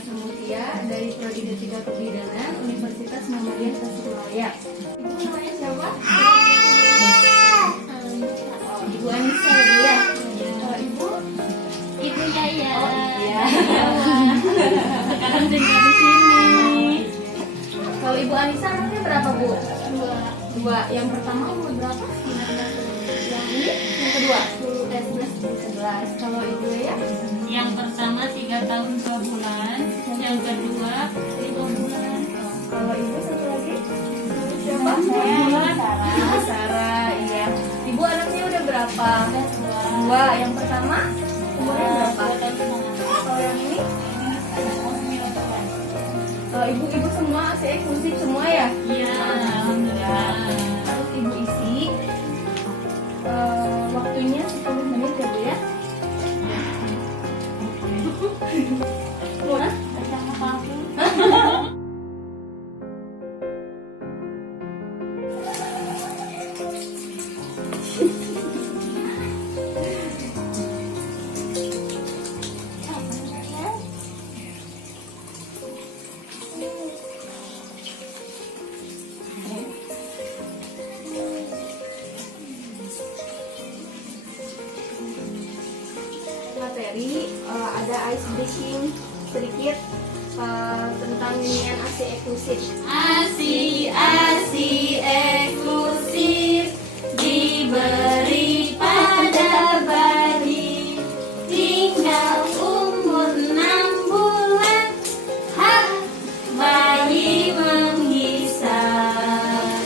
Langsung Mutia dari Prodi D3 Kebidanan Universitas Muhammadiyah Tasikmalaya. Ibu namanya siapa? Oh, Ibu Anissa ya. Ibu? Ibu Yaya. Oh iya. Sekarang tinggal di sini. Kalau Ibu Anissa anaknya berapa Bu? Dua. Yang pertama umur berapa? Yang ini? Yang kedua? 11. Kalau Ibu ya? Yang pertama 3 tahun 2 bulan, yang kedua 5 bulan. Kalau Ibu satu lagi? Siapa? Ibu Sarah, iya. Ibu anaknya udah berapa? Dua. Yang pertama umurnya berapa? Kalau yang ini? Ibu-ibu semua ASI eksklusif semua ya? Iya, alhamdulillah. Terus Ibu isi waktunya 10 menit ya Bu ya? Murah? Sama kamu. Materi ada ice breaking sedikit tentang nyanyian ASI eksklusif. ASI eksklusif diberi pada bayi tinggal umur 6 bulan. Hak bayi menghisap.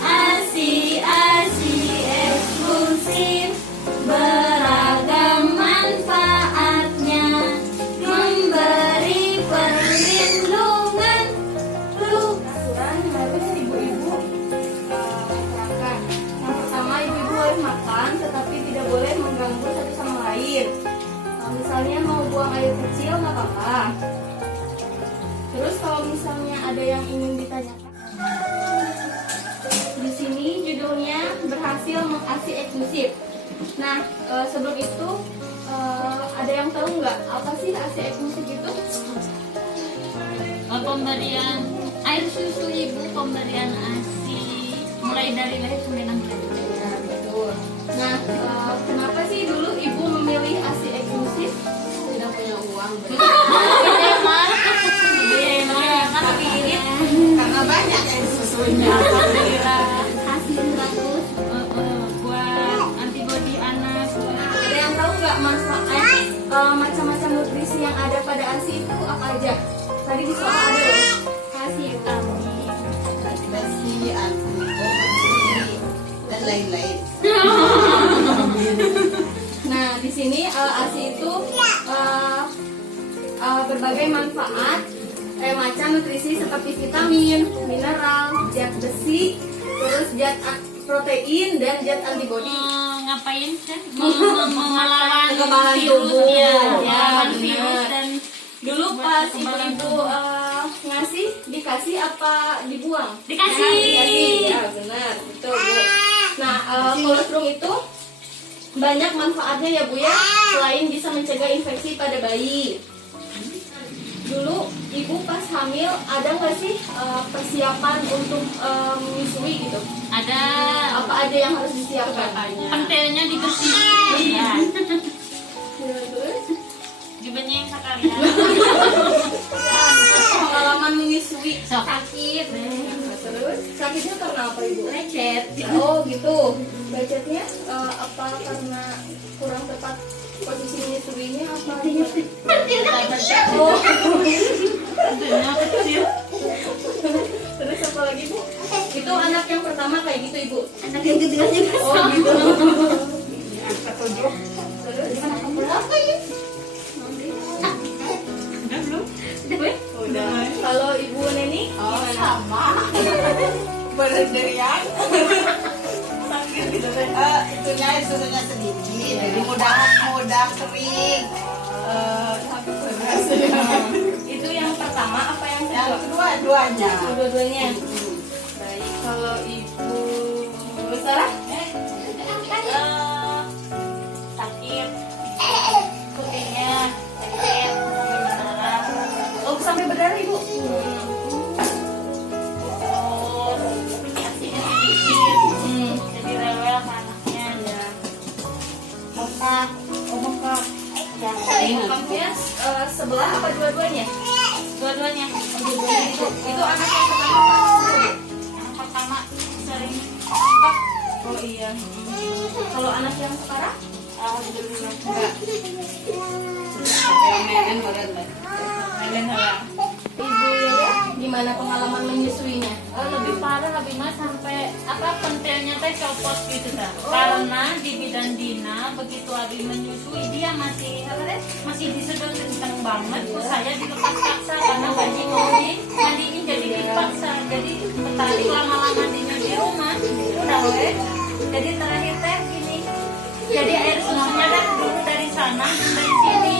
ASI eksklusif beragam manfaatnya, memberi perlindungan. Aturan harus ibu-ibu terapkan. Yang pertama, ibu-ibu boleh makan tetapi tidak boleh mengganggu satu sama lain. Misalnya mau buang air kecil nggak apa-apa. Terus kalau misalnya ada yang ingin ditanyakan, di sini judulnya berhasil mengasi eksklusif. Nah, sebelum itu ada yang tahu nggak apa sih ASI eksklusif itu? Pemberian air susu ibu, pemberian ASI mulai dari lahir sampai 6 bulan. Ya, betul. Nah, kenapa sih dulu ibu memilih ASI eksklusif? Tidak punya uang. Emang kan irit Karena banyak yang susunya. hasil bagus buat antibodi anak. Ada yang tahu nggak manfaat macam-macam nutrisi yang ada pada ASI itu apa aja? Tadi di soal ada loh. Kasih kami Basi, dan lain-lain. Nah, di sini ASI itu berbagai manfaat macam nutrisi seperti vitamin, mineral, zat besi, terus zat protein dan zat antibodi. ngapain kan melawan Kekebalan virus tubuh. ya, Ya, melawan benar. virus dan Dulu pas ibu-ibu ngasih dikasih apa dibuang? Dikasih. Ya benar, betul Bu. Nah, kolostrum itu banyak manfaatnya ya Bu ya. Selain bisa mencegah infeksi pada bayi. Dulu ibu pas hamil ada nggak sih persiapan untuk menyusui gitu? ada Apa aja yang harus disiapkan? pentilnya dibersihin ya. Terus Dibenyeng sekalian. pengalaman menyusui Sakit. terus sakitnya karena apa ibu? Lecet. Oh gitu. Lecetnya apa karena kurang tepat posisi menyusuinya apa? Oh. Pentilnya kecil. Terus apa lagi bu? Itu anak yang pertama kayak gitu ibu. Anak yang kedua juga Oh gitu. Ketujuh. Terus berapa ya? Udah belum? Udah. Kalau ibu Neni Oh, gimana? sama. Berderian. Sakit gitu kan. Itunya susunya sedikit. Jadi mudah kering. Tapi beras. Itu yang pertama apa yang Yang kedua? kedua-duanya. Dua-duanya. Baik, kalau ibu Sarah? Sakit. Kupingnya lecet, darah. sampai berdarah ibu. Terus asinya sedikit, jadi rewel ke anaknya. Ya. Bengkak, oh bengkak. Ya. Bengkaknya sebelah apa dua-duanya? Dua-duanya. Dua-duanya itu anak yang pertama apa? Yang pertama sering Bengkak. Oh iya. Kalau anak yang sekarang? Alhamdulillah enggak. Main meren lah. Main halang. Ibu ya, gimana pengalaman menyusuinya? lebih parah lebih mas sampai apa pentilnya teh copot gitu kan. Karena di bidan Dina begitu Abi menyusui dia masih apa deh masih disedot kenceng banget. Terus saya dilepas paksa karena bayi mau dimandiin jadi dipaksa. Jadi petani lama-lama Dina di rumah udah weh. Jadi terakhir teh gini. Jadi air susunya dah dulu dari sana dari sini.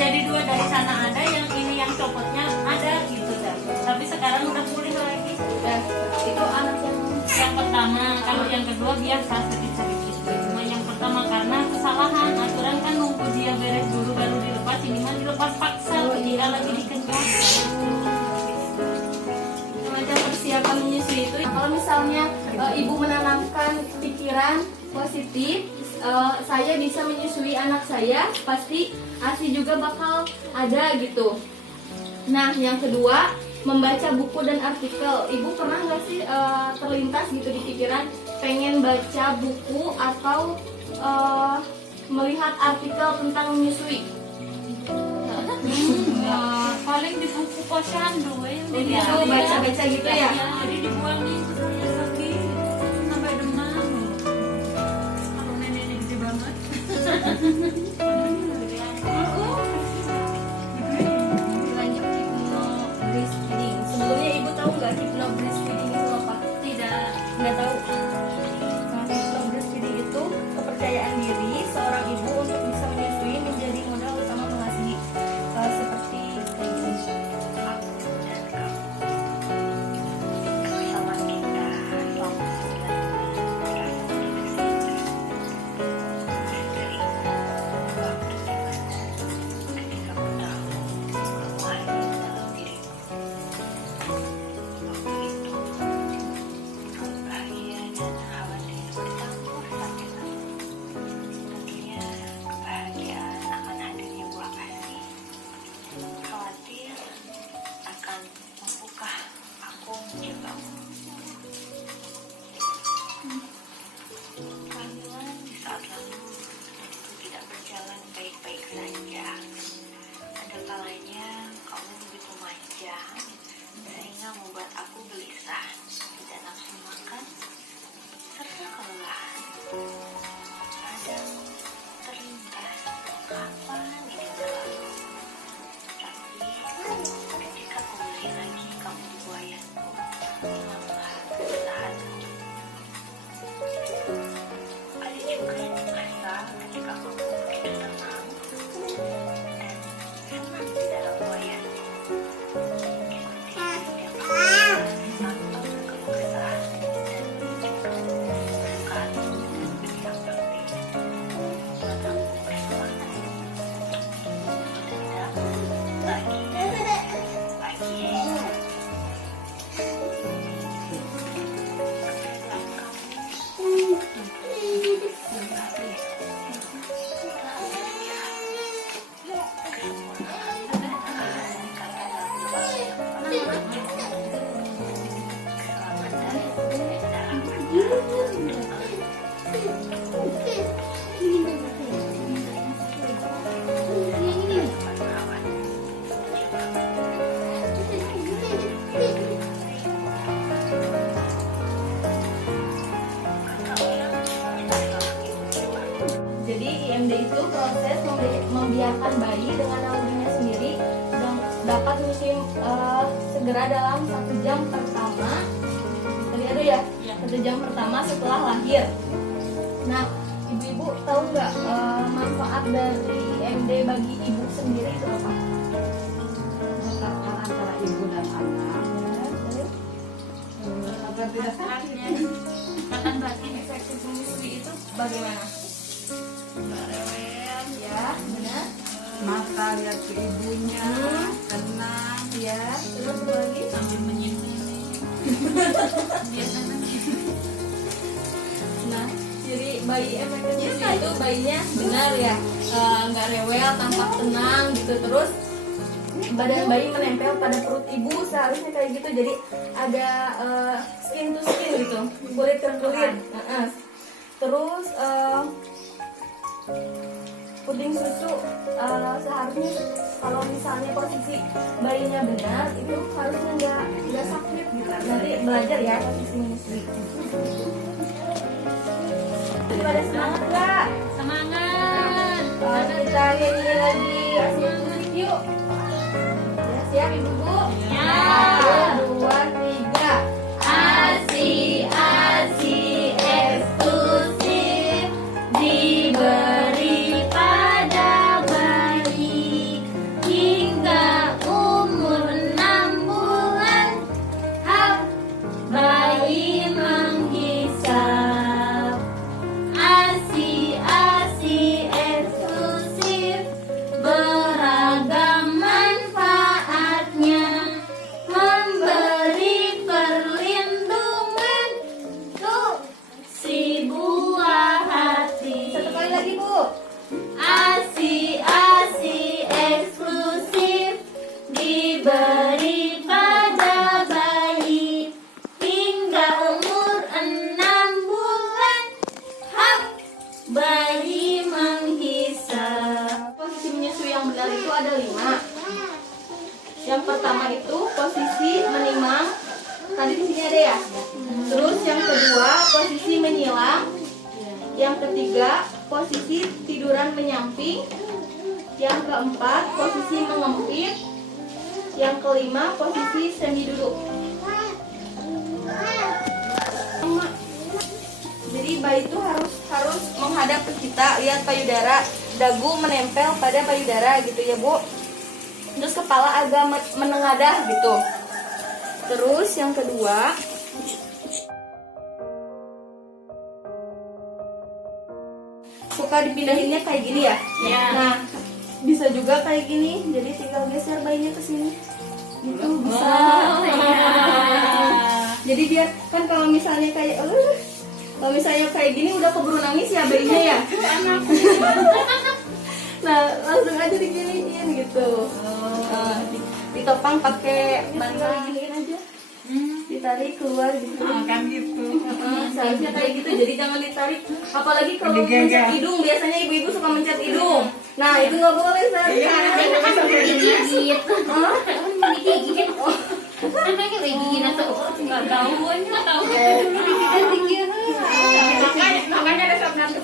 Jadi dua dari sana ada yang ini yang copotnya ada gitu kan. Tapi sekarang udah pulih lagi. Itu anak Yang pertama, kalau yang kedua biasa sedikit-sedikit. Cuma yang pertama karena kesalahan aturan kan nunggu dia beres dulu baru dilepas. Ini mah dilepas paksa ketika lagi dikencang. semacam persiapan menyusui itu. Kalau misalnya ibu menanamkan pikiran positif, saya bisa menyusui anak saya, pasti ASI juga bakal ada gitu. Nah, yang kedua, membaca buku dan artikel. Ibu pernah nggak sih terlintas gitu di pikiran pengen baca buku atau melihat artikel tentang menyusui? Paling di buku posyandu Jadi itu baca-baca gitu ya? Jadi dibuangin ke saya sakit sampai demam. Kalau neneknya gede banget. Lanjut hipno breastfeeding. Sebelumnya ibu tahu nggak hipno breastfeeding itu apa? Tidak. Nggak tahu. Nah, hipno breastfeeding itu kepercayaan diri seorang ibu untuk bisa menyusui menjadi modal utama mengasihi. Seperti kayak gini. Kehamilan di saat lalu tentu tidak berjalan baik-baik saja. Ada kalanya kamu begitu manja sehingga membuat aku gelisah, tidak nafsu makan, serta kelelahan. Kadang terlintas kapan ini berlalu. Tapi ketika kembali lagi kamu di buayanku, hilanglah kesusahanku. Ada juga yang merasa ketika kamu begitu tenang dan senang di dalam buayan. Ikuti setiap kesulitan atau keluh kesah dan juga kesukaan yang penting buat aku bersemangat. Tidak lagi Jadi IMD itu proses membiarkan bayi dengan nalurinya sendiri dan dapat menyusui segera dalam 1 jam pertama. Tadi ada ya? Ya. 1 jam pertama setelah lahir. Nah, ibu-ibu tahu nggak manfaat dari IMD bagi ibu sendiri itu apa? Mendekatkan antara ibu dan anak agar tidak sakit. Manfaatnya ikatan batin. Efektif menyusui itu bagaimana? Ya, benar. Mata lihat ke ibunya, bayi emergency itu bayinya benar ya, nggak rewel, tampak tenang gitu, terus badan bayi menempel pada perut ibu, seharusnya kayak gitu, jadi ada skin to skin gitu, kulit ke kulit. Terus puting susu seharusnya kalau misalnya posisi bayinya benar itu harusnya nggak sakit gitu. Nanti belajar ya posisi menyusui. Pada semangat nggak? Semangat. Kita nyanyi lagi Asia Musik yuk. Ya, siap ibu-ibu? Ya. 1, 2, 3. Asi eksklusif diberi pada bayi hingga umur 6 bulan. Hak bayi menghisap. Asi eksklusif beragam manfaatnya, memberi perlindungan untuk si buah hati. Satu kali lagi bu. Asi eksklusif diberi pada bayi hingga umur 6 bulan. Hak bayi menghisap. Posisi menyusui yang benar itu ada 5. Yang pertama itu posisi menimang, tadi di sini ada ya. Terus yang kedua posisi menyilang. Yang ketiga posisi tiduran menyamping. Yang keempat posisi mengempit. Yang kelima posisi semi duduk. Jadi bayi itu harus menghadap ke kita, lihat payudara, dagu menempel pada payudara gitu ya bu. Terus kepala agak menengadah gitu. Terus yang kedua suka dipindahinnya kayak gini ya. Ya. Nah bisa juga kayak gini, jadi tinggal geser bayinya ke sini. Gitu bisa. Oh, iya. Jadi biar kan kalau misalnya kayak gini udah keburu nangis ya bayinya ya. Nah langsung aja diginiin gitu. Ditopang pakai bantal giniin aja, ditarik keluar gitu. Kan gitu. Seharusnya kayak gitu, jadi jangan ditarik. Apalagi kalau mencet hidung, biasanya ibu-ibu suka mencet hidung. Nah itu nggak boleh seharusnya. Digigit. Hah? Digigit. Anaknya kayak gigit atau nggak tahu, nggak tahu. Makanya ada sop nanti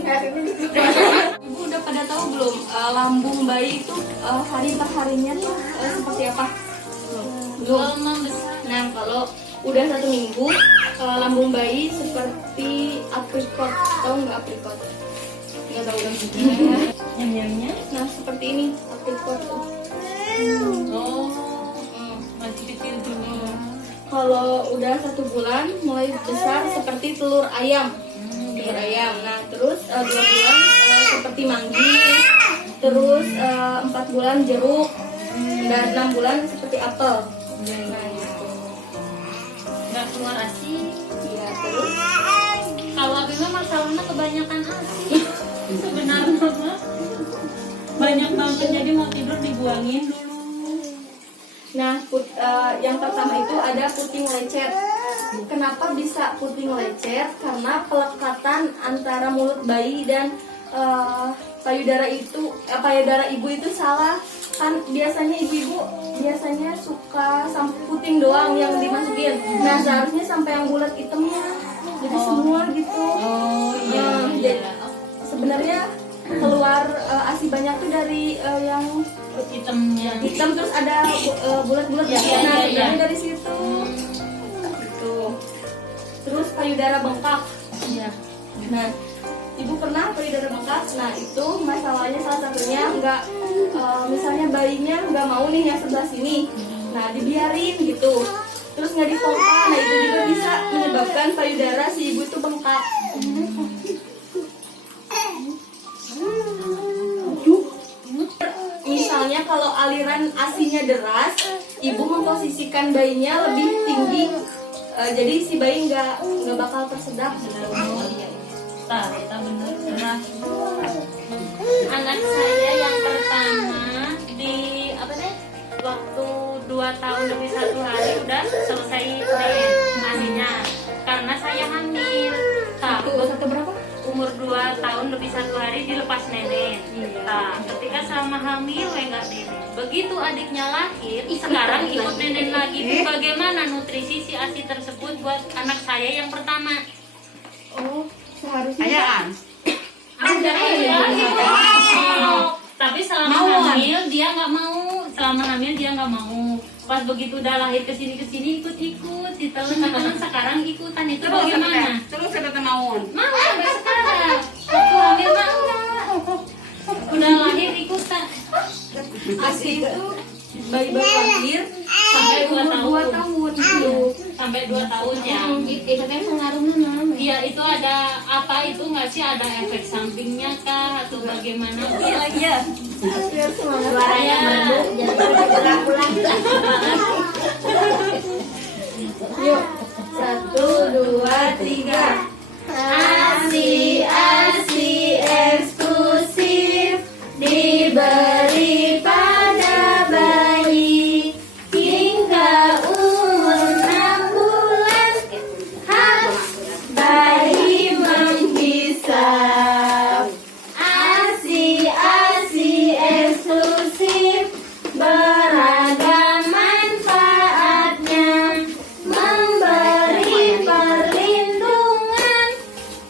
Ibu udah pada tahu belum lambung bayi itu hari per harinya tuh seperti apa? Belum. Nah kalau udah 1 minggu lambung bayi seperti aprikot, tahu nggak aprikot? Nggak tahu lagi. Nyamnya? Nah seperti ini aprikot tuh. Oh, masih kecil dulu. Kalau udah 1 bulan mulai besar seperti telur ayam. Telur ayam. Nah terus 2 bulan seperti manggis. Terus 4 bulan jeruk. Dan 6 bulan seperti apel. Nah gitu. Nggak keluar ASI. Iya terus. Kalau Abimah masalahnya kebanyakan ASI. Sebenarnya mah banyak banget, jadi mau tidur dibuangin dulu. Nah yang pertama itu ada puting lecet. Kenapa bisa puting lecet? Karena pelekatan antara mulut bayi dan payudara ibu itu salah. Kan biasanya ibu-ibu suka sampai puting doang yang dimasukin. Nah seharusnya sampai yang bulat hitamnya, jadi semua gitu. Oh iya. Jadi sebenarnya keluar ASI banyak tuh dari yang Hitamnya. hitam terus ada bulat-bulat ya. Iya, Nah iya, iya. sebenarnya dari situ. Gitu. Terus payudara bengkak. Iya. Nah, ibu pernah payudara bengkak? Nah, itu masalahnya salah satunya nggak, misalnya bayinya nggak mau nih yang sebelah sini. Nah, dibiarin gitu. Terus nggak dipompa. Nah, itu juga bisa menyebabkan payudara si ibu itu bengkak. Misalnya kalau aliran ASINya deras, ibu memposisikan bayinya lebih tinggi, jadi si bayi nggak bakal tersedak. Oh iya. Tah, kita bener. Anak saya yang pertama di apa deh? Waktu 2 tahun lebih 1 hari udah selesai deh asinya. Karena saya hamil. Satu berapa? Umur 2 tahun lebih 1 hari dilepas nenek. Nah, ketika selama hamil enggak nenek. Begitu adiknya lahir, sekarang ikut nenek lagi. Itu bagaimana nutrisi si ASI tersebut buat anak saya yang pertama? Oh, seharusnya. Ayaan. Tapi selama hamil dia nggak mau. Selama hamil dia nggak mau. Pas begitu udah lahir ke sini ikut-ikut. Ditelan sekarang ikutan itu bagaimana? Terus saya tetap mau. Mau sampai sekarang. Waktu hamil mau. Udah lahir ikutan. ASI itu bayi baru lahir Sampai 2 umur 2 tahun. tahun itu. Sampai 2 tahun ya. Itu kan pengaruhnya nama. Iya itu ada apa itu nggak sih, ada efek sampingnya kah atau bagaimana? Iya. Biar semangat. Suaranya merdu. Yuk, 1, 2, 3. ASI eksklusif diberi pada bayi hingga umur 6 bulan. Bayi menghisap. ASI eksklusif beragam manfaatnya, memberi perlindungan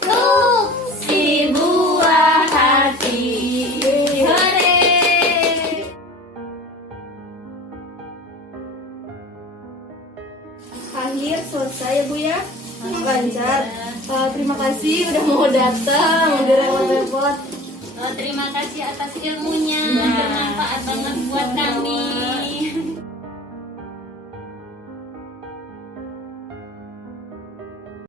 untuk si buah hati. Hore! Akhir selesai ya Bu ya, lancar. Terima kasih udah mau datang, udah repot-repot. Terima kasih atas ilmunya, bermanfaat banget buat kami.